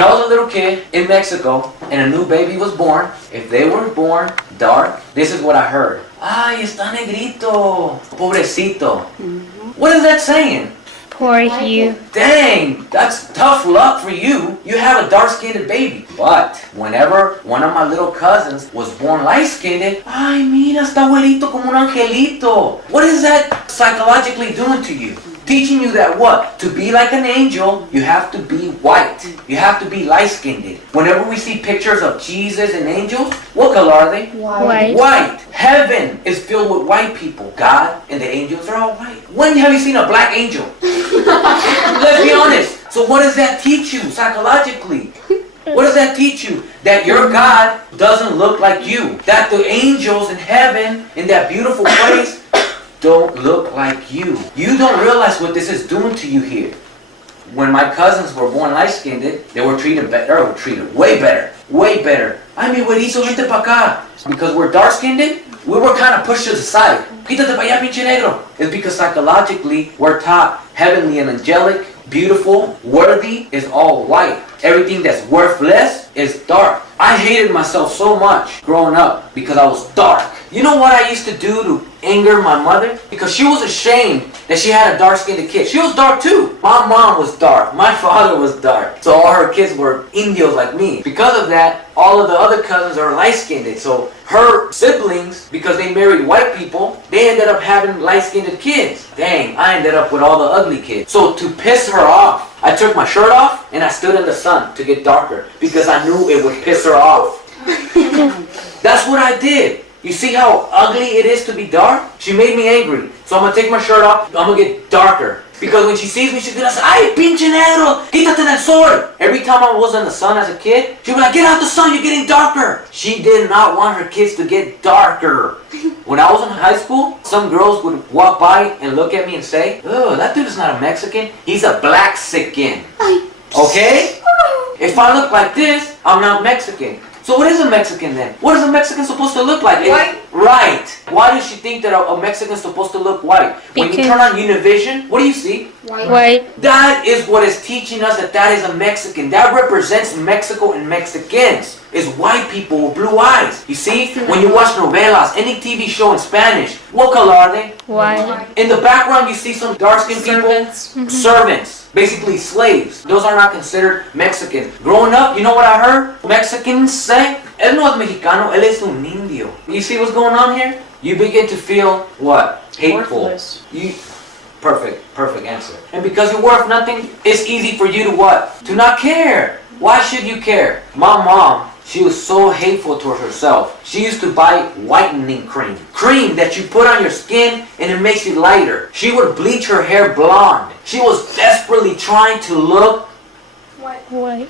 When I was a little kid in Mexico and a new baby was born, if they were born dark, this is what I heard. Ay, está negrito, pobrecito. What is that saying? Poor you. Dang, that's tough luck for you. You have a dark-skinned baby. But whenever one of my little cousins was born light-skinned, ay, mira, está güerito como un angelito. What is that psychologically doing to you? Teaching you that what? To be like an angel, you have to be white. You have to be light-skinned. Whenever we see pictures of Jesus and angels, what color are they? White. White. Heaven is filled with white people. God and the angels are all white. When have you seen a black angel? Let's be honest. So what does that teach you psychologically? What does that teach you? That your God doesn't look like you. That the angels in heaven, in that beautiful place, don't look like you. You don't realize what this is doing to you here. When my cousins were born light-skinned, they were treated better, or treated way better. Way better. Ay, mi güerito, vente pa acá. Because we're dark-skinned, we were kind of pushed to the side. Quítate pa allá, pinche negro. It's because psychologically, we're taught heavenly and angelic, beautiful, worthy is all white. Everything that's worthless is dark. I hated myself so much growing up because I was dark. You know what I used to do to anger my mother? Because she was ashamed that she had a dark-skinned kid. She was dark too. My mom was dark. My father was dark. So all her kids were Indios like me. Because of that, all of the other cousins are light-skinned. So her siblings, because they married white people, they ended up having light-skinned kids. Dang, I ended up with all the ugly kids. So to piss her off, I took my shirt off and I stood in the sun to get darker because I knew it would piss her off. That's what I did. You see how ugly it is to be dark? She made me angry. So I'm going to take my shirt off. I'm going to get darker. Because when she sees me, she's going to say, ay, pinche negro, quítate del sol. Every time I was in the sun as a kid, she'd be like, get out the sun, you're getting darker. She did not want her kids to get darker. When I was in high school, some girls would walk by and look at me and say, oh, that dude is not a Mexican, he's a black-sican. Okay? If I look like this, I'm not Mexican. So what is a Mexican then? What is a Mexican supposed to look like? White. Right. Why does she think that a Mexican is supposed to look white? When you turn on Univision, what do you see? White. That is what is teaching us that is a Mexican. That represents Mexico and Mexicans. Is white people with blue eyes. You see? When you watch novelas, any TV show in Spanish, what color are they? White. In the background, you see some dark-skinned people. Servants. Basically slaves. Those are not considered Mexican. Growing up, you know what I heard? Mexicans say, él no es mexicano, él es un indio. You see what's going on here? You begin to feel what? Hateful. Perfect answer. And because you're worth nothing, it's easy for you to what? To not care. Why should you care? My mom, she was so hateful towards herself. She used to buy whitening cream. Cream that you put on your skin and it makes you lighter. She would bleach her hair blonde. She was desperately trying to look White.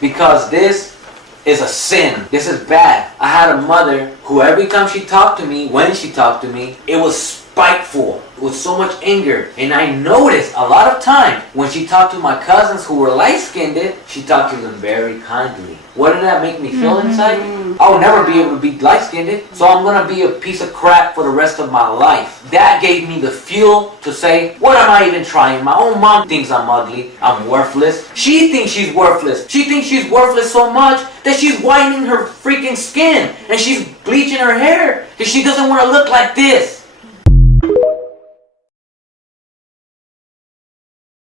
because this is a sin. This is bad. I had a mother who every time she talked to me, when she talked to me, it was spiteful. With so much anger. And I noticed a lot of time when she talked to my cousins who were light-skinned, she talked to them very kindly. What did that make me feel inside? I will never be able to be light-skinned, so I'm going to be a piece of crap for the rest of my life. That gave me the fuel to say, what am I even trying? My own mom thinks I'm ugly, I'm worthless. She thinks she's worthless. She thinks she's worthless so much that she's whitening her freaking skin and she's bleaching her hair because she doesn't want to look like this.